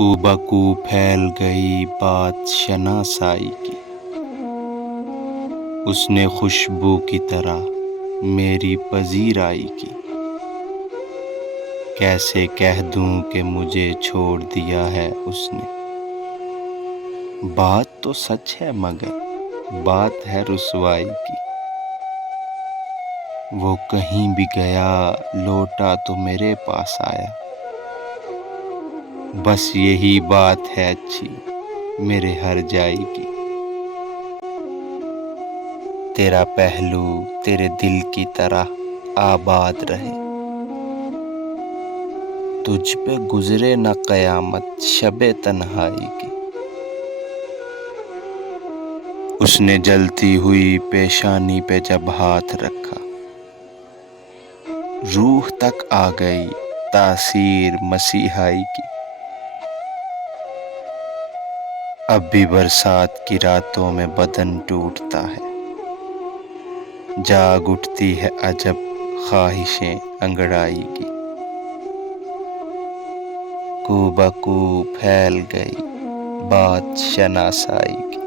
کو بکو پھیل گئی بات شناسائی کی، اس نے خوشبو کی طرح میری پذیرائی کی۔ کیسے کہہ دوں کہ مجھے چھوڑ دیا ہے اس نے، بات تو سچ ہے مگر بات ہے رسوائی کی۔ وہ کہیں بھی گیا لوٹا تو میرے پاس آیا، بس یہی بات ہے اچھی میرے ہر جائی کی۔ تیرا پہلو تیرے دل کی طرح آباد رہے، تجھ پہ گزرے نہ قیامت شب تنہائی کی۔ اس نے جلتی ہوئی پیشانی پہ جب ہاتھ رکھا، روح تک آ گئی تاثیر مسیحائی کی۔ اب بھی برسات کی راتوں میں بدن ٹوٹتا ہے، جاگ اٹھتی ہے عجب خواہشیں انگڑائی کی۔ کو بکو پھیل گئی بات شناسائی کی۔